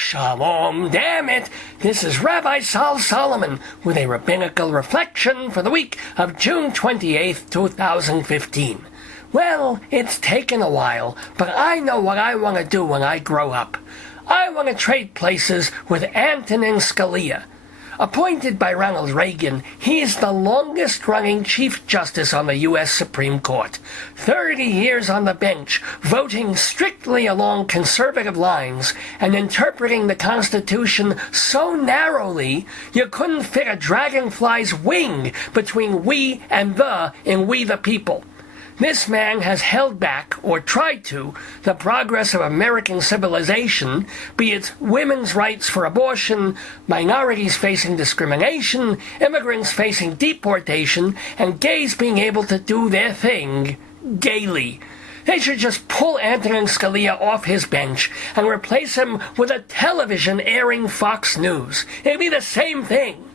Shalom Dammit! This is Rabbi Sol Solomon with a Rabbinical reflection for the week of June 28th, 2015. Well, it's taken a while, but I know what I want to do when I grow up. I want to trade places with Antonin Scalia. Appointed by Ronald Reagan, he is the longest-running Chief Justice on the U.S. Supreme Court. 30 years on the bench, voting strictly along conservative lines and interpreting the Constitution so narrowly you couldn't fit a dragonfly's wing between we and the in We the People. This man has held back, or tried to, the progress of American civilization, be it women's rights for abortion, minorities facing discrimination, immigrants facing deportation, and gays being able to do their thing gaily. They should just pull Antonin Scalia off his bench and replace him with a television airing Fox News. It'd be the same thing.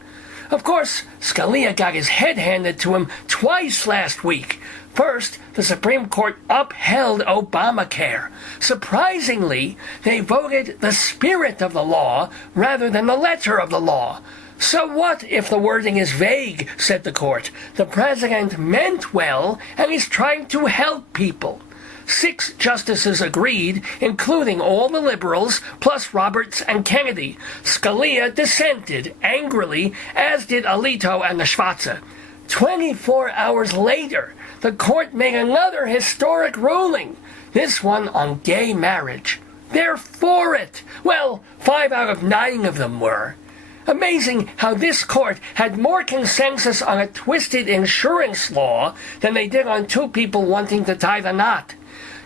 Of course, Scalia got his head handed to him twice last week. First, the Supreme Court upheld Obamacare. Surprisingly, they voted the spirit of the law rather than the letter of the law. So what if the wording is vague, said the court. The president meant well, and he's trying to help people. 6 justices agreed, including all the liberals, plus Roberts and Kennedy. Scalia dissented, angrily, as did Alito and the Schwarzer. 24 hours later, the court made another historic ruling, this one on gay marriage. They're for it. Well, 5 out of 9 of them were. Amazing how this court had more consensus on a twisted insurance law than they did on 2 people wanting to tie the knot.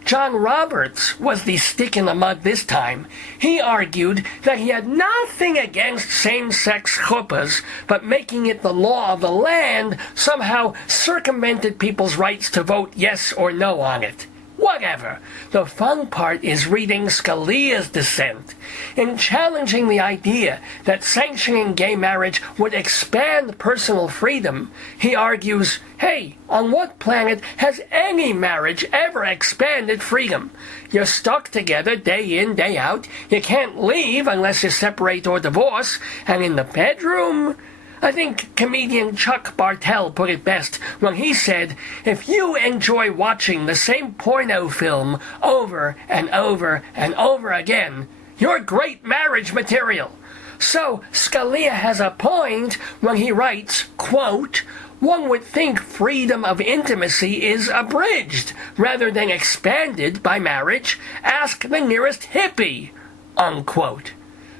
John Roberts was the stick in the mud this time. He argued that he had nothing against same-sex chuppahs, but making it the law of the land somehow circumvented people's rights to vote yes or no on it. Whatever. The fun part is reading Scalia's dissent. In challenging the idea that sanctioning gay marriage would expand personal freedom, he argues, hey, on what planet has any marriage ever expanded freedom? You're stuck together day in, day out. You can't leave unless you separate or divorce. And in the bedroom, I think comedian Chuck Bartel put it best when he said, if you enjoy watching the same porno film over and over and over again, you're great marriage material. So Scalia has a point when he writes, quote, one would think freedom of intimacy is abridged rather than expanded by marriage. Ask the nearest hippie, unquote.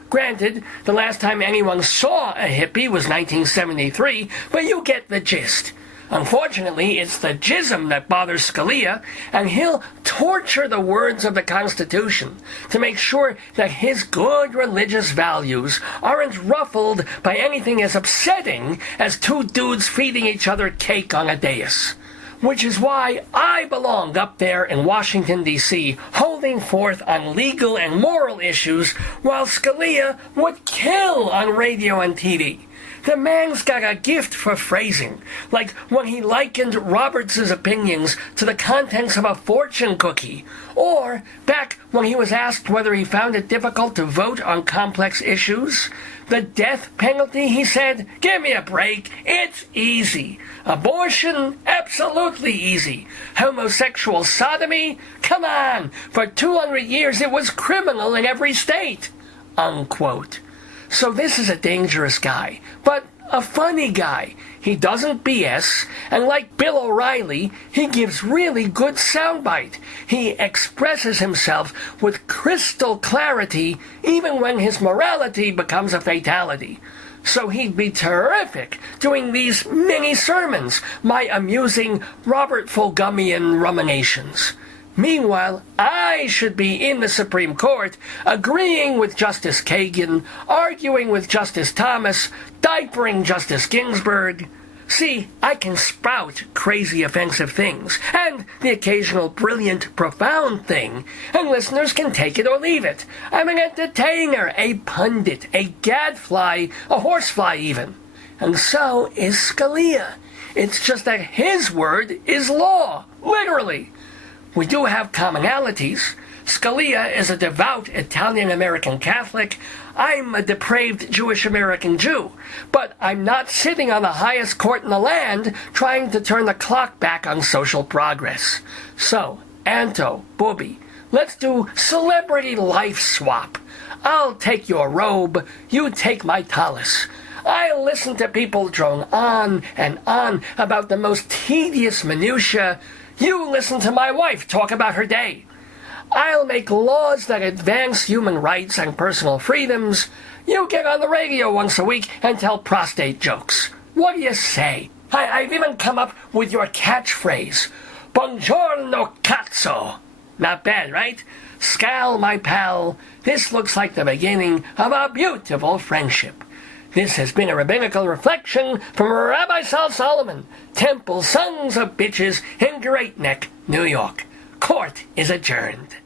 Granted, the last time anyone saw a hippie was 1973, but you get the gist. Unfortunately, it's the jism that bothers Scalia, and he'll torture the words of the Constitution to make sure that his good religious values aren't ruffled by anything as upsetting as 2 dudes feeding each other cake on a dais. Which is why I belong up there in Washington, D.C., holding forth on legal and moral issues, while Scalia would kill on radio and TV. The man's got a gift for phrasing, like when he likened Roberts' opinions to the contents of a fortune cookie, or back when he was asked whether he found it difficult to vote on complex issues. The death penalty, he said, give me a break, it's easy. Abortion, absolutely easy. Homosexual sodomy, come on, for 200 years it was criminal in every state, unquote. So this is a dangerous guy, but a funny guy. He doesn't BS, and like Bill O'Reilly, he gives really good soundbite. He expresses himself with crystal clarity, even when his morality becomes a fatality. So he'd be terrific doing these mini-sermons, my amusing Robert Fulgumian ruminations. Meanwhile, I should be in the Supreme Court, agreeing with Justice Kagan, arguing with Justice Thomas, diapering Justice Ginsburg. See, I can sprout crazy offensive things, and the occasional brilliant, profound thing, and listeners can take it or leave it. I'm an entertainer, a pundit, a gadfly, a horsefly even. And so is Scalia. It's just that his word is law, literally. We do have commonalities. Scalia is a devout Italian-American Catholic. I'm a depraved Jewish-American Jew. But I'm not sitting on the highest court in the land trying to turn the clock back on social progress. So, Anto, Booby, let's do celebrity life swap. I'll take your robe, you take my tallis. I'll listen to people drone on and on about the most tedious minutiae. You listen to my wife talk about her day. I'll make laws that advance human rights and personal freedoms. You get on the radio once a week and tell prostate jokes. What do you say? I've even come up with your catchphrase. Buongiorno cazzo. Not bad, right? Scal, my pal, this looks like the beginning of a beautiful friendship. This has been a rabbinical reflection from Rabbi Sol Solomon, Temple Sons of Bitches in Great Neck, New York. Court is adjourned.